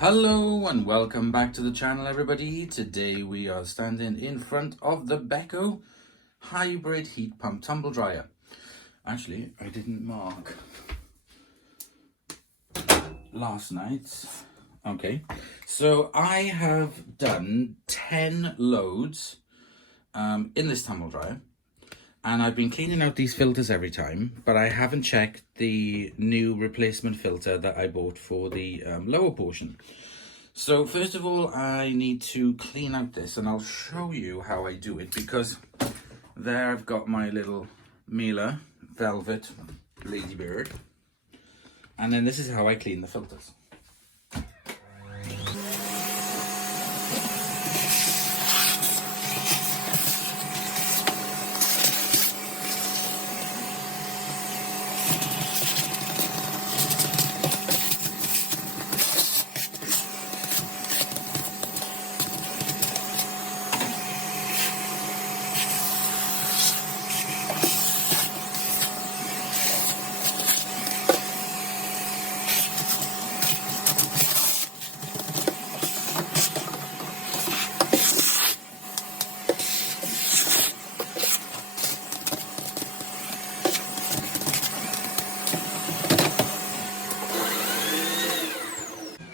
Hello and welcome back to the channel, everybody. Today we are standing in front of the Beko hybrid heat pump tumble dryer. Actually, I didn't mark last night's. Okay, so I have done 10 loads in this tumble dryer, and I've been cleaning out these filters every time, but I haven't checked the new replacement filter that I bought for the lower portion. So first of all, I need to clean out this, and I'll show you how I do it, because there I've got my little Miele velvet ladybird, and then this is how I clean the filters.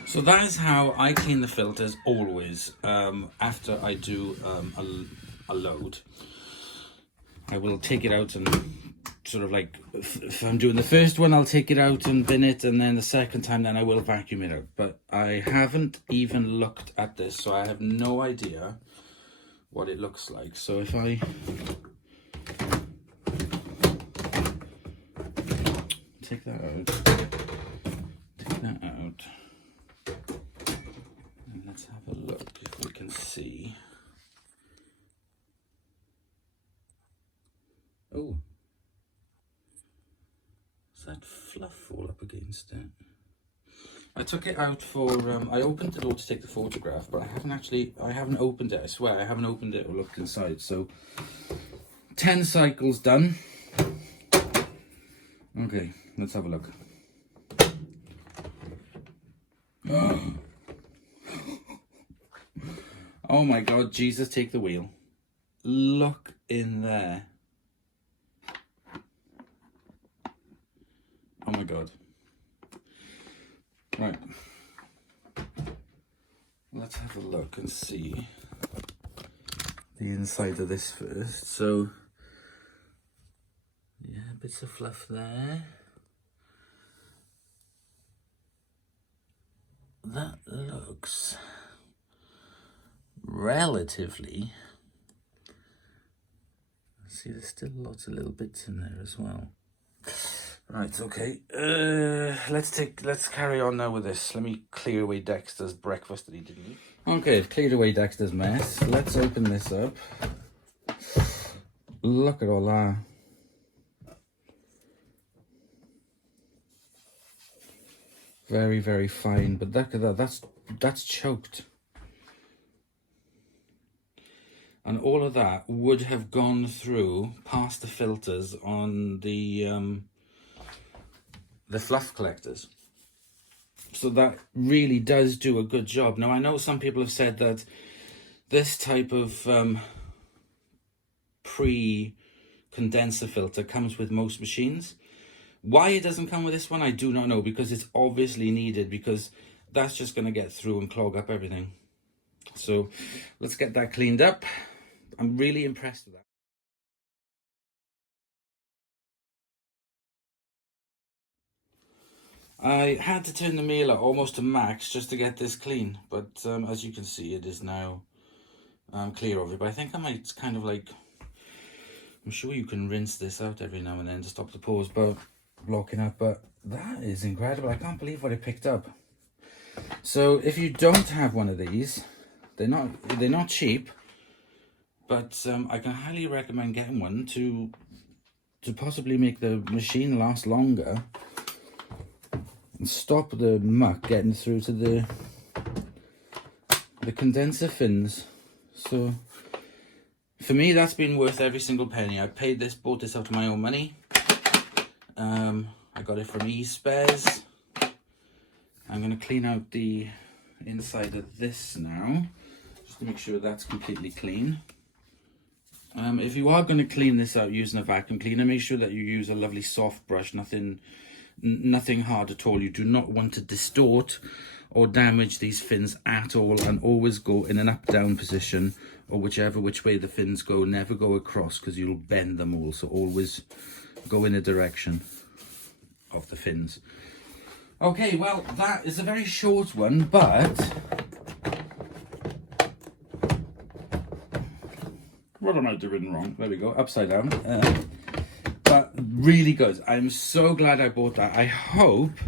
So that is how I clean the filters always, after I do a load. I will take it out and sort of like, if I'm doing the first one, I'll take it out and bin it, and then the second time then I will vacuum it out. But I haven't even looked at this, so I have no idea what it looks like. So if I take that out, let's have a look if we can see. Oh, does that fluff fall up against it? I took it out for, I opened the door to take the photograph, but I haven't opened it, I swear, I haven't opened it or looked inside. So 10 cycles done. Okay, let's have a look. Oh my God, Jesus, take the wheel. Look in there. Oh my God. Right. Let's have a look and see the inside of this first. So, yeah, bits of fluff there. That looks relatively, see, there's still lots of little bits in there as well. Right, okay, let's carry on now with this. Let me clear away Dexter's breakfast that he didn't eat. Okay, I've cleared away Dexter's mess. Let's open this up. Look at all that. Very, very fine, but look at that, that's choked. And all of that would have gone through past the filters on the fluff collectors. So that really does do a good job. Now, I know some people have said that this type of pre-condenser filter comes with most machines. Why it doesn't come with this one, I do not know, because it's obviously needed, because that's just going to get through and clog up everything. So let's get that cleaned up. I'm really impressed with that. I had to turn the Miele almost to max just to get this clean, but as you can see, it is now clear of it. But I think I might kind of like, I'm sure you can rinse this out every now and then to stop the pores, but blocking up. But that is incredible. I can't believe what it picked up. So if you don't have one of these, they're not cheap, but I can highly recommend getting one to possibly make the machine last longer and stop the muck getting through to the condenser fins. So for me, that's been worth every single penny. I bought this out of my own money. I got it from eSpares. I'm going to clean out the inside of this now, just to make sure that's completely clean. If you are going to clean this out using a vacuum cleaner, make sure that you use a lovely soft brush, nothing hard at all. You do not want to distort or damage these fins at all, and always go in an up-down position, or which way the fins go. Never go across, because you'll bend them all. So always go in a direction of the fins. Okay, well, that is a very short one, but what am I doing wrong? There we go, upside down. But really good. I'm so glad I bought that. I hope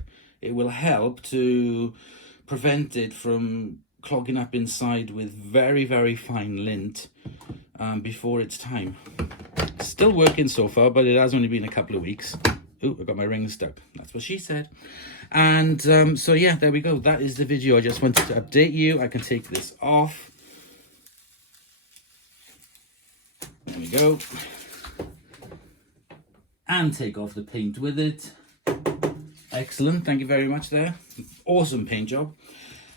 it will help to prevent it from clogging up inside with very, very fine lint before it's time. Still working so far, but it has only been a couple of weeks. Ooh, I got my ring stuck. That's what she said. And so yeah, there we go. That is the video. I just wanted to update you. I can take this off. There we go. And take off the paint with it. Excellent. Thank you very much there. Awesome paint job.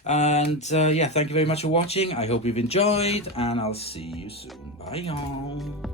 And yeah, thank you very much for watching. I hope you've enjoyed, and I'll see you soon. Bye, y'all.